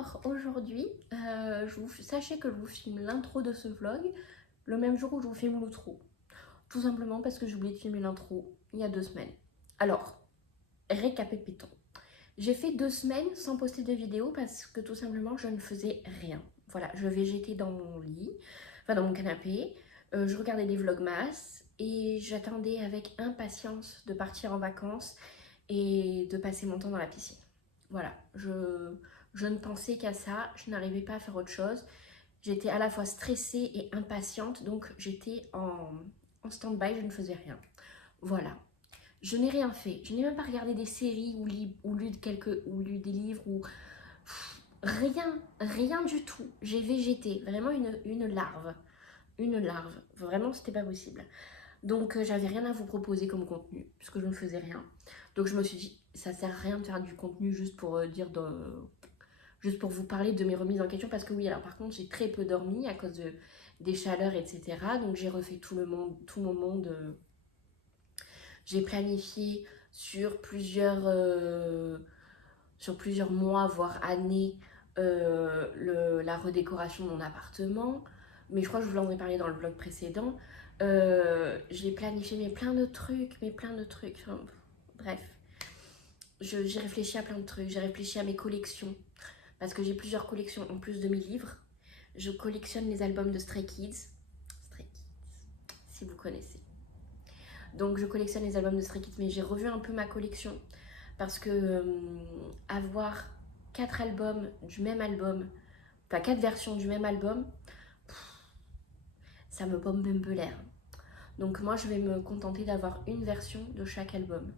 Alors aujourd'hui, sachez que je vous filme l'intro de ce vlog le même jour où je vous filme l'outro. Tout simplement parce que j'ai oublié de filmer l'intro il y a 2 semaines. Alors, récapitulons. J'ai fait 2 semaines sans poster de vidéo parce que tout simplement je ne faisais rien. Voilà, je végétais dans mon lit, enfin dans mon canapé, je regardais des vlogmas et j'attendais avec impatience de partir en vacances et de passer mon temps dans la piscine. Voilà, je ne pensais qu'à ça, je n'arrivais pas à faire autre chose. J'étais à la fois stressée et impatiente, donc j'étais en stand-by, je ne faisais rien. Voilà, je n'ai rien fait. Je n'ai même pas regardé des séries ou lu des livres ou rien du tout. J'ai végété, vraiment une larve. Une larve, vraiment c'était pas possible. Donc j'avais rien à vous proposer comme contenu, puisque je ne faisais rien. Donc je me suis dit, ça sert à rien de faire du contenu juste pour juste pour vous parler de mes remises en question. Parce que oui, alors par contre j'ai très peu dormi à cause des chaleurs, etc. Donc j'ai refait tout mon monde. J'ai planifié sur plusieurs mois, voire années, la redécoration de mon appartement. Mais je crois que je vous en ai parlé dans le vlog précédent. J'ai planifié plein de trucs. Enfin, bref, j'ai réfléchi à plein de trucs. J'ai réfléchi à mes collections. Parce que j'ai plusieurs collections en plus de mes livres. Je collectionne les albums de Stray Kids. Stray Kids, si vous connaissez. Donc je collectionne les albums de Stray Kids. Mais j'ai revu un peu ma collection. Parce que avoir 4 albums du même album, enfin 4 versions du même album, ça me pompe un peu l'air. Donc moi je vais me contenter d'avoir une version de chaque album.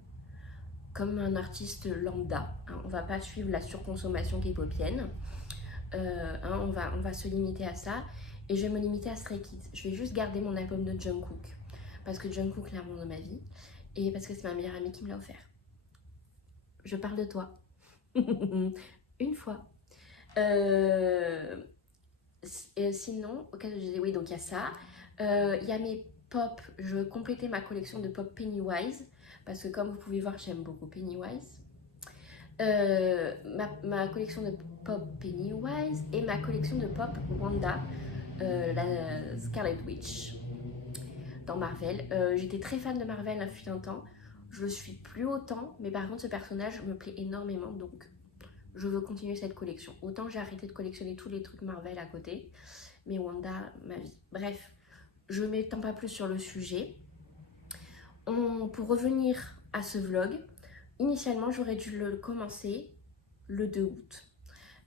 Comme un artiste lambda. Hein, on va pas suivre la surconsommation K-popienne. On va se limiter à ça. Et je vais me limiter à Stray Kids. Je vais juste garder mon album de Jungkook. Parce que Jungkook est l'amour de ma vie. Et parce que c'est ma meilleure amie qui me l'a offert. Je parle de toi. Une fois. Sinon, oui, donc il y a ça. Il y a mes pop. Je complétais ma collection de pop Pennywise. Parce que comme vous pouvez voir, j'aime beaucoup Pennywise. Ma collection de pop Pennywise et ma collection de pop Wanda, la Scarlet Witch, dans Marvel. J'étais très fan de Marvel, il fut un temps. Je le suis plus autant, mais par contre ce personnage me plaît énormément, donc je veux continuer cette collection. Autant j'ai arrêté de collectionner tous les trucs Marvel à côté, mais Wanda, ma vie. Bref, je ne m'étends pas plus sur le sujet. Pour revenir à ce vlog, initialement j'aurais dû le commencer le 2 août.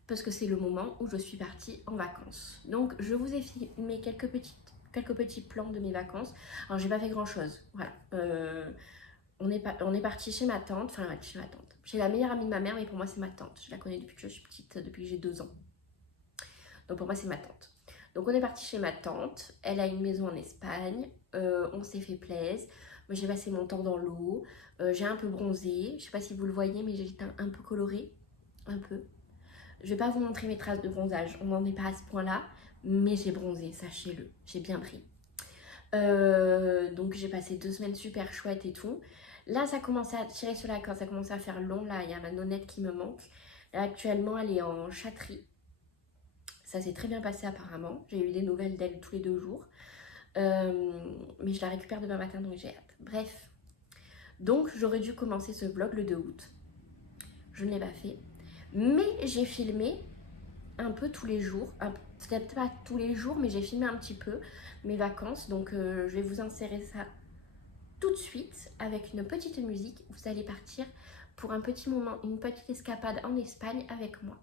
Parce que c'est le moment où je suis partie en vacances. Donc je vous ai filmé quelques petits plans de mes vacances. Alors j'ai pas fait grand chose, voilà. On est parti chez ma tante, enfin chez ma tante. Chez la meilleure amie de ma mère, mais pour moi c'est ma tante. Je la connais depuis que je suis petite, depuis que j'ai 2 ans. Donc pour moi c'est ma tante. Donc on est parti chez ma tante, elle a une maison en Espagne, on s'est fait plaisir. Moi j'ai passé mon temps dans l'eau, j'ai un peu bronzé, je sais pas si vous le voyez mais j'ai le teint un peu coloré, un peu. Je vais pas vous montrer mes traces de bronzage, on n'en est pas à ce point là, mais j'ai bronzé, sachez-le, j'ai bien pris. Donc j'ai passé 2 semaines super chouettes et tout. Là ça commençait à tirer sur la corde, ça commençait à faire long, là il y a ma nonnette qui me manque. Là actuellement elle est en chatterie. Ça s'est très bien passé apparemment, j'ai eu des nouvelles d'elle tous les 2 jours. Mais je la récupère demain matin donc j'ai hâte. Bref, donc j'aurais dû commencer ce vlog le 2 août. Je ne l'ai pas fait, mais j'ai filmé un peu tous les jours, peut-être pas tous les jours, mais j'ai filmé un petit peu mes vacances. Donc je vais vous insérer ça tout de suite avec une petite musique. Vous allez partir pour un petit moment, une petite escapade en Espagne avec moi.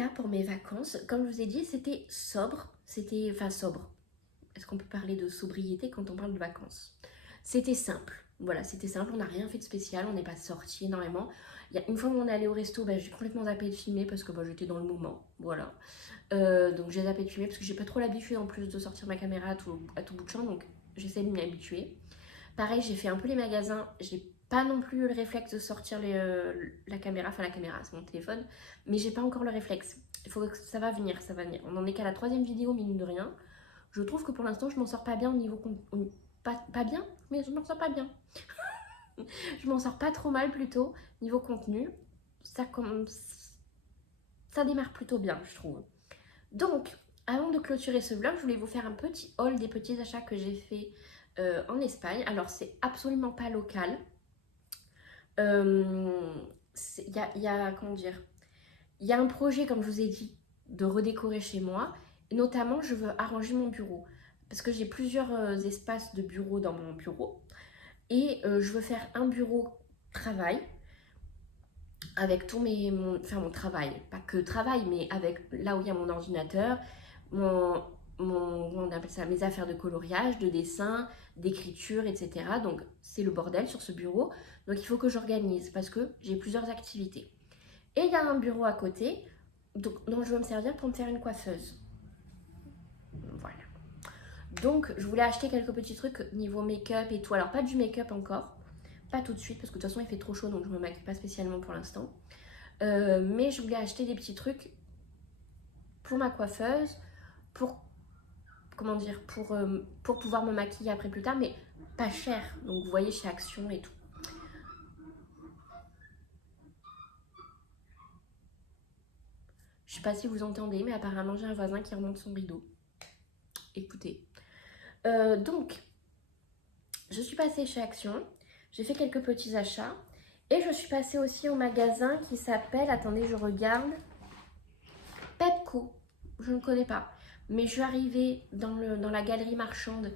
voilà pour mes vacances. Comme je vous ai dit, c'était sobre. C'était, enfin sobre. Est-ce qu'on peut parler de sobriété quand on parle de vacances? C'était simple. Voilà, c'était simple. On n'a rien fait de spécial. On n'est pas sorti énormément. Une fois qu'on est allé au resto, j'ai complètement zappé de filmer parce que j'étais dans le moment. Voilà. Donc j'ai zappé de filmer parce que j'ai pas trop l'habitude en plus de sortir ma caméra à tout bout de champ. Donc j'essaie de m'y habituer. Pareil, j'ai fait un peu les magasins. J'ai pas non plus eu le réflexe de sortir la caméra. Enfin, la caméra, c'est mon téléphone. Mais j'ai pas encore le réflexe. Il faut que ça va venir, ça va venir. On en est qu'à la 3e vidéo, mine de rien. Je trouve que pour l'instant, je m'en sors pas bien au niveau... Pas bien, mais je m'en sors pas bien. Je m'en sors pas trop mal plutôt. Niveau contenu, ça démarre plutôt bien, je trouve. Donc, avant de clôturer ce vlog, je voulais vous faire un petit haul des petits achats que j'ai fait en Espagne. Alors, c'est absolument pas local. Comment dire, il y a un projet, comme je vous ai dit, de redécorer chez moi. Notamment, je veux arranger mon bureau. Parce que j'ai plusieurs espaces de bureau dans mon bureau. Et je veux faire un bureau travail. Avec tout mon travail. Pas que travail, mais avec là où il y a mon ordinateur. On appelle ça, mes affaires de coloriage, de dessin, d'écriture, etc. Donc, c'est le bordel sur ce bureau. Donc, il faut que j'organise parce que j'ai plusieurs activités. Et il y a un bureau à côté dont je veux me servir pour me faire une coiffeuse. Voilà. Donc, je voulais acheter quelques petits trucs niveau make-up et tout. Alors, pas du make-up encore. Pas tout de suite parce que de toute façon, il fait trop chaud donc je ne me maquille pas spécialement pour l'instant. Mais je voulais acheter des petits trucs pour ma coiffeuse, pour pouvoir me maquiller après plus tard, mais pas cher. Donc vous voyez chez Action et tout. Je sais pas si vous entendez, mais apparemment j'ai un voisin qui remonte son rideau. Écoutez. Donc, je suis passée chez Action. J'ai fait quelques petits achats. Et je suis passée aussi au magasin qui s'appelle, attendez, je regarde, Pepco. Je ne connais pas. Mais je suis arrivée dans la galerie marchande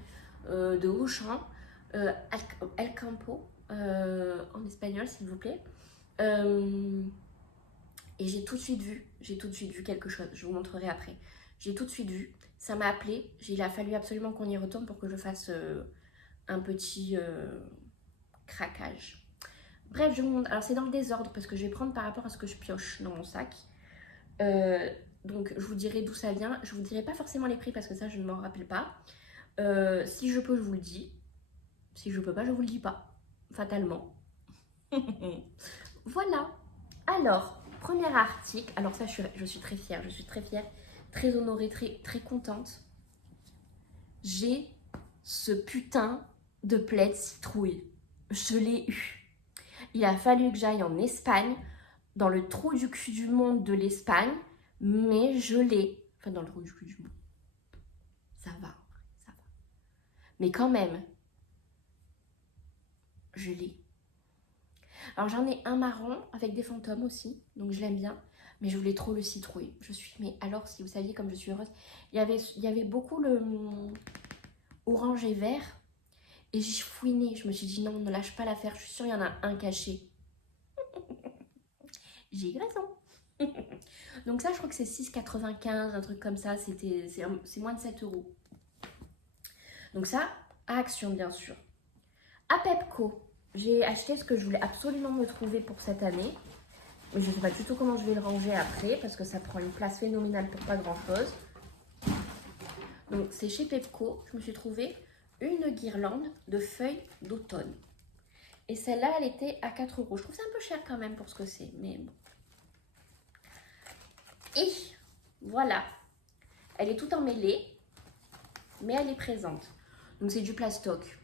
de Auchan, El Campo, en espagnol s'il vous plaît. Et j'ai tout de suite vu quelque chose. Je vous montrerai après. J'ai tout de suite vu. Ça m'a appelé. Il a fallu absolument qu'on y retourne pour que je fasse un petit craquage. Bref, je vous montre. Alors c'est dans le désordre parce que je vais prendre par rapport à ce que je pioche dans mon sac. Donc je vous dirai d'où ça vient. Je vous dirai pas forcément les prix parce que ça je ne m'en rappelle pas. Si je peux, je vous le dis. Si je peux pas, je vous le dis pas. Fatalement. Voilà. Alors, premier article. Alors ça, je suis très fière. Je suis très fière, très honorée, très contente. J'ai ce putain de plaid citrouille. Je l'ai eu. Il a fallu que j'aille en Espagne, dans le trou du cul du monde de l'Espagne, mais je l'ai. Enfin, dans le trou du cul du monde. Ça va. Mais quand même, je l'ai. Alors j'en ai un marron avec des fantômes aussi, donc je l'aime bien. Mais je voulais trop le citrouille. Mais alors si vous saviez comme je suis heureuse, il y avait beaucoup le orange et vert. Et j'ai fouiné, je me suis dit non, ne lâche pas l'affaire, je suis sûre qu'il y en a un caché. J'ai eu raison. Donc ça, je crois que c'est 6,95, un truc comme ça, c'est moins de 7 €. Donc ça, à Action bien sûr. À Pepco, j'ai acheté ce que je voulais absolument me trouver pour cette année. Mais je ne sais pas du tout comment je vais le ranger après parce que ça prend une place phénoménale pour pas grand chose. Donc c'est chez Pepco, je me suis trouvé une guirlande de feuilles d'automne. Et celle-là, elle était à 4 €. Je trouve ça un peu cher quand même pour ce que c'est, mais bon. Et voilà, elle est toute emmêlée, mais elle est présente. Donc c'est du plastoc.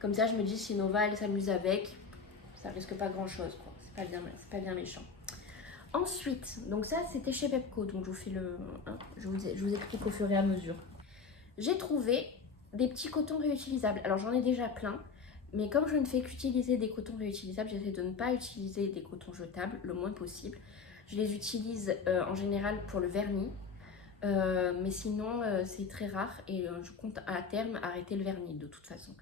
Comme ça, je me dis si Nova, elle s'amuse avec, ça risque pas grand-chose, quoi. C'est pas bien méchant. Ensuite, donc ça, c'était chez Pepco. Donc je vous fais je vous explique au fur et à mesure. J'ai trouvé des petits cotons réutilisables. Alors j'en ai déjà plein, mais comme je ne fais qu'utiliser des cotons réutilisables, j'essaie de ne pas utiliser des cotons jetables le moins possible. Je les utilise en général pour le vernis, mais sinon c'est très rare et je compte à terme arrêter le vernis de toute façon.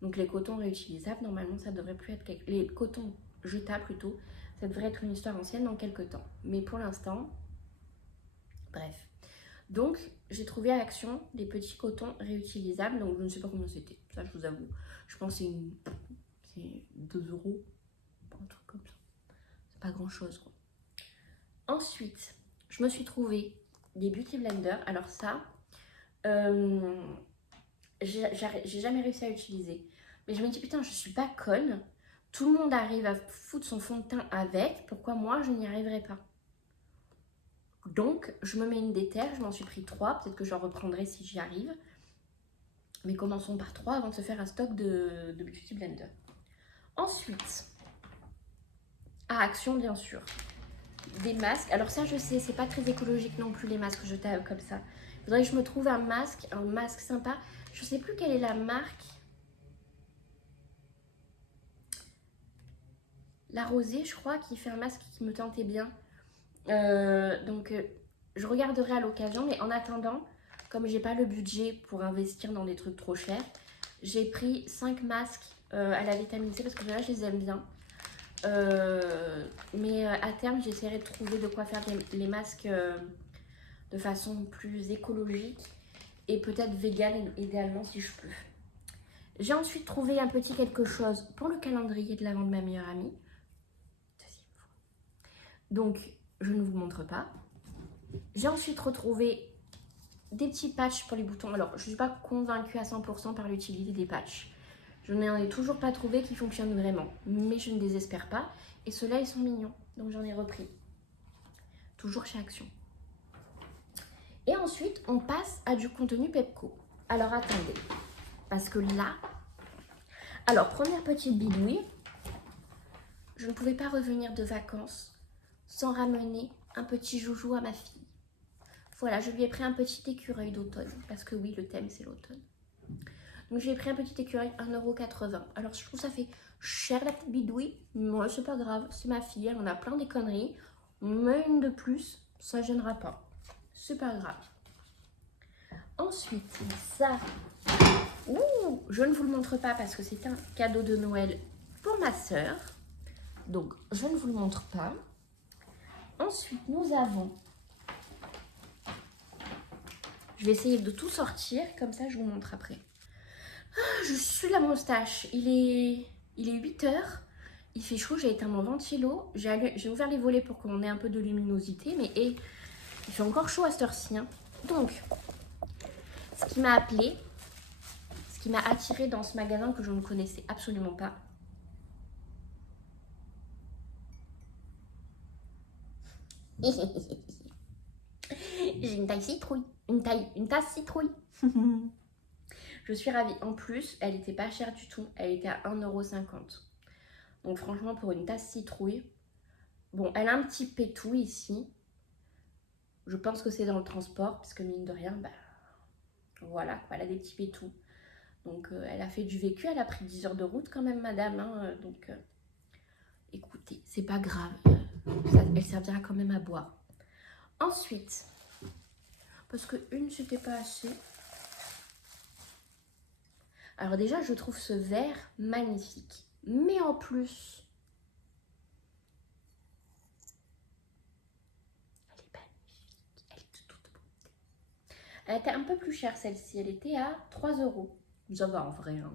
Donc les cotons réutilisables, normalement ça devrait plus être les cotons jetables plutôt, ça devrait être une histoire ancienne dans quelques temps. Mais pour l'instant, Bref. Donc, j'ai trouvé à Action des petits cotons réutilisables. Donc, je ne sais pas combien c'était. Ça, je vous avoue. Je pense que c'est 2 €. Un truc comme ça. C'est pas grand chose, quoi. Ensuite, je me suis trouvé des beauty blenders. Alors ça, j'ai jamais réussi à utiliser. Mais je me dis, putain, je suis pas conne. Tout le monde arrive à foutre son fond de teint avec. Pourquoi moi, je n'y arriverai pas? Donc, je me mets une déterre. Je m'en suis pris 3. Peut-être que j'en reprendrai si j'y arrive. Mais commençons par 3 avant de se faire un stock de beauty blender. Ensuite, à Action, bien sûr. Des masques. Alors ça, je sais, c'est pas très écologique non plus les masques jetables comme ça. Il faudrait que je me trouve un masque sympa. Je sais plus quelle est la marque. La Rosée, je crois, qui fait un masque qui me tentait bien. Je regarderai à l'occasion. Mais en attendant, comme j'ai pas le budget pour investir dans des trucs trop chers, j'ai pris 5 masques à la vitamine C parce que là, je les aime bien. Mais à terme, j'essaierai de trouver de quoi faire les masques de façon plus écologique et peut-être vegan idéalement si je peux. J'ai ensuite trouvé un petit quelque chose pour le calendrier de l'avant de ma meilleure amie. Deuxième fois. Donc, je ne vous montre pas. J'ai ensuite retrouvé des petits patchs pour les boutons. Alors, je ne suis pas convaincue à 100% par l'utilité des patchs. Je n'en ai toujours pas trouvé qui fonctionnent vraiment. Mais je ne désespère pas. Et ceux-là, ils sont mignons. Donc, j'en ai repris. Toujours chez Action. Et ensuite, on passe à du contenu Pepco. Alors, attendez. Parce que là... Alors, première petite bidouille. Je ne pouvais pas revenir de vacances sans ramener un petit joujou à ma fille. Voilà, je lui ai pris un petit écureuil d'automne. Parce que oui, le thème, c'est l'automne. Donc, je lui ai pris un petit écureuil, 1,80 €. Alors, je trouve que ça fait cher la petite bidouille. Mais c'est pas grave, c'est ma fille, elle en a plein des conneries. Mais une de plus, ça gênera pas. C'est pas grave. Ensuite, ça... Ouh, je ne vous le montre pas parce que c'est un cadeau de Noël pour ma sœur. Donc, je ne vous le montre pas. Ensuite, nous avons... Je vais essayer de tout sortir, comme ça je vous montre après. Ah, je suis la moustache. Il est 8 h. Il fait chaud, j'ai éteint mon ventilo. J'ai ouvert les volets pour qu'on ait un peu de luminosité. Mais il fait encore chaud à cette heure-ci. Hein. Donc, ce qui m'a appelé, ce qui m'a attiré dans ce magasin que je ne connaissais absolument pas. J'ai une taille citrouille. Une tasse citrouille. Je suis ravie. En plus, elle n'était pas chère du tout. Elle était à 1,50 €. Donc franchement, pour une tasse citrouille, bon, elle a un petit pétou ici. Je pense que c'est dans le transport, parce que mine de rien, bah, voilà, elle a des petits pétous. Donc elle a fait du vécu, elle a pris 10 heures de route quand même, madame. Hein, donc écoutez, c'est pas grave. Elle servira quand même à boire. Ensuite, parce que une, c'était pas assez. Alors déjà, je trouve ce verre magnifique. Mais en plus, elle est magnifique. Elle est de toute beauté. Elle était un peu plus chère celle-ci. Elle était à 3 €. Ça va en vrai. Hein.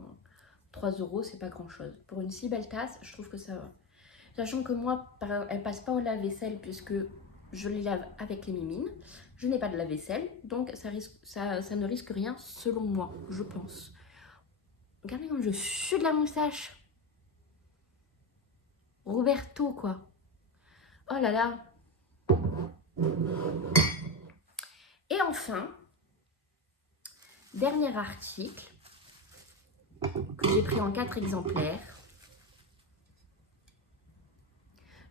3 €, c'est pas grand-chose. Pour une si belle tasse, je trouve que ça va. Sachant que moi, elle passe pas au lave-vaisselle puisque je les lave avec les mimines. Je n'ai pas de lave-vaisselle, donc ça ne risque rien selon moi, je pense. Regardez comme je suis de la moustache. Roberto, quoi. Oh là là. Et enfin, dernier article que j'ai pris en 4 exemplaires.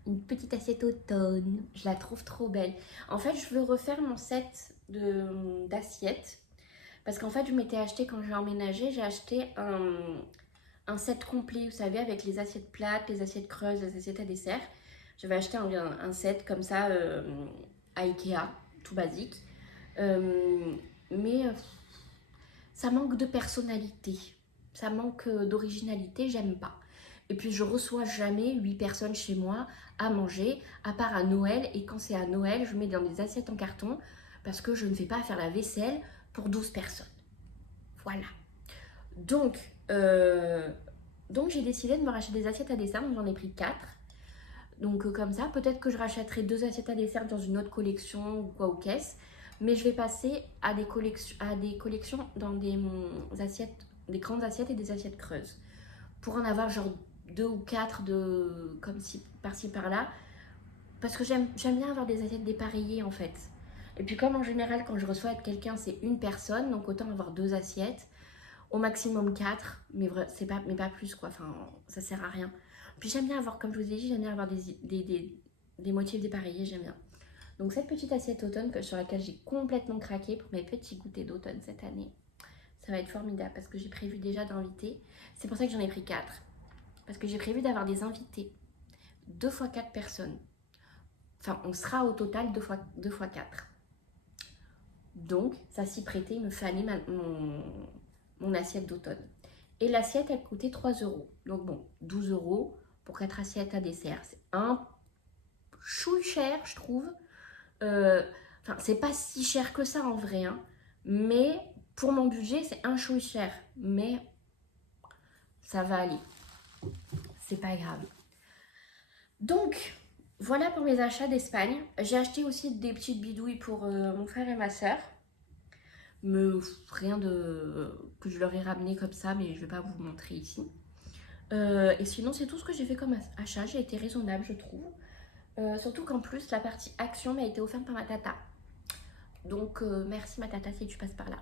Une petite assiette automne. Je la trouve trop belle. En fait, je veux refaire mon set d'assiettes. Parce qu'en fait, je m'étais acheté, quand j'ai emménagé, j'ai acheté un set complet, vous savez, avec les assiettes plates, les assiettes creuses, les assiettes à dessert. J'avais acheté un set comme ça à Ikea, tout basique. Mais ça manque de personnalité. Ça manque d'originalité, j'aime pas. Et puis je reçois jamais 8 personnes chez moi à manger, à part à Noël. Et quand c'est à Noël, je mets dans des assiettes en carton parce que je ne vais pas faire la vaisselle pour 12 personnes. Voilà. Donc j'ai décidé de me racheter des assiettes à dessert, donc j'en ai pris 4. Donc comme ça, peut-être que je rachèterai 2 assiettes à dessert dans une autre collection ou quoi, aux caisses. Mais je vais passer à des collections dans des assiettes, des grandes assiettes et des assiettes creuses. Pour en avoir genre 2 ou 4 comme si, par-ci par-là. Parce que j'aime bien avoir des assiettes dépareillées en fait. Et puis comme en général quand je reçois de quelqu'un c'est une personne, donc autant avoir 2 assiettes. Au maximum 4, mais pas plus quoi, enfin ça sert à rien. Puis j'aime bien avoir, comme je vous ai dit, j'aime bien avoir des motifs dépareillés, j'aime bien. Donc cette petite assiette automne sur laquelle j'ai complètement craqué pour mes petits goûters d'automne cette année. Ça va être formidable parce que j'ai prévu déjà d'inviter. C'est pour ça que j'en ai pris 4. Parce que j'ai prévu d'avoir des invités. 2 fois 4 personnes. Enfin, on sera au total 2 fois 4. Donc, ça s'y prêtait, il me fallait mon assiette d'automne. Et l'assiette, elle coûtait 3 €. Donc bon, 12 € pour 4 assiettes à dessert. C'est un chouille cher, je trouve. Enfin, c'est pas si cher que ça en vrai, hein. Mais pour mon budget, c'est un chouille cher. Mais ça va aller. C'est pas grave. Donc, voilà pour mes achats d'Espagne. J'ai acheté aussi des petites bidouilles pour mon frère et ma soeur. Mais rien que je leur ai ramené comme ça, mais je vais pas vous montrer ici. Et sinon, c'est tout ce que j'ai fait comme achat. J'ai été raisonnable, je trouve. Surtout qu'en plus, la partie action m'a été offerte par ma tata. Donc, merci ma tata si tu passes par là.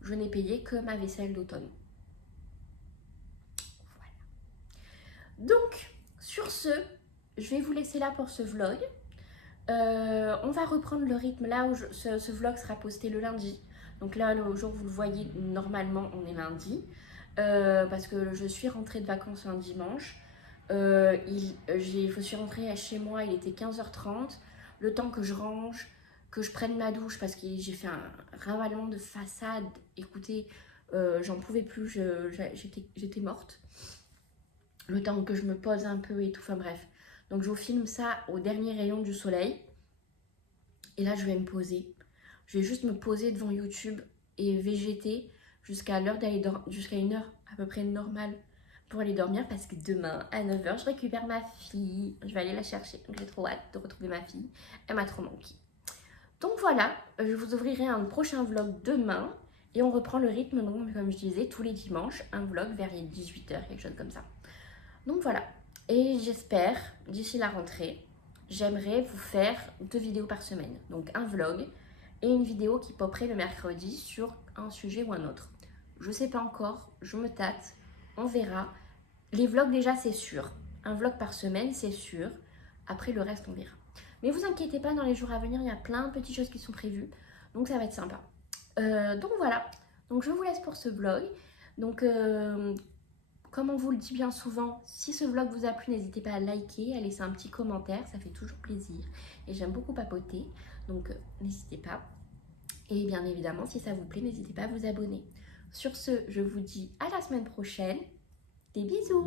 Je n'ai payé que ma vaisselle d'automne. Voilà. Donc, sur ce, je vais vous laisser là pour ce vlog. On va reprendre le rythme là où ce vlog sera posté le lundi. Donc là, le jour où vous le voyez, normalement, on est lundi. Parce que je suis rentrée de vacances un dimanche. Je suis rentrée chez moi, il était 15h30. Le temps que je range, que je prenne ma douche, parce que j'ai fait un ravalement de façade. Écoutez, j'en pouvais plus, j'étais morte. Le temps que je me pose un peu et tout, enfin bref. Donc je vous filme ça au dernier rayon du soleil. Et là, je vais me poser. Je vais juste me poser devant YouTube et végéter jusqu'à l'heure d'aller jusqu'à une heure à peu près normale pour aller dormir, parce que demain à 9h je récupère ma fille, je vais aller la chercher, donc j'ai trop hâte de retrouver ma fille, elle m'a trop manqué. Donc voilà, je vous ouvrirai un prochain vlog demain et on reprend le rythme, donc comme je disais, tous les dimanches, un vlog vers les 18h, quelque chose comme ça. Donc voilà, et j'espère d'ici la rentrée, j'aimerais vous faire 2 vidéos par semaine, donc un vlog et une vidéo qui poperait le mercredi sur un sujet ou un autre. Je sais pas encore, je me tâte, on verra. Les vlogs déjà c'est sûr, un vlog par semaine c'est sûr, après le reste on verra. Mais vous inquiétez pas, dans les jours à venir il y a plein de petites choses qui sont prévues, donc ça va être sympa. Donc voilà, donc je vous laisse pour ce vlog. Donc comme on vous le dit bien souvent, si ce vlog vous a plu, n'hésitez pas à liker, à laisser un petit commentaire, ça fait toujours plaisir. Et j'aime beaucoup papoter, donc n'hésitez pas. Et bien évidemment, si ça vous plaît, n'hésitez pas à vous abonner. Sur ce, je vous dis à la semaine prochaine. Des bisous!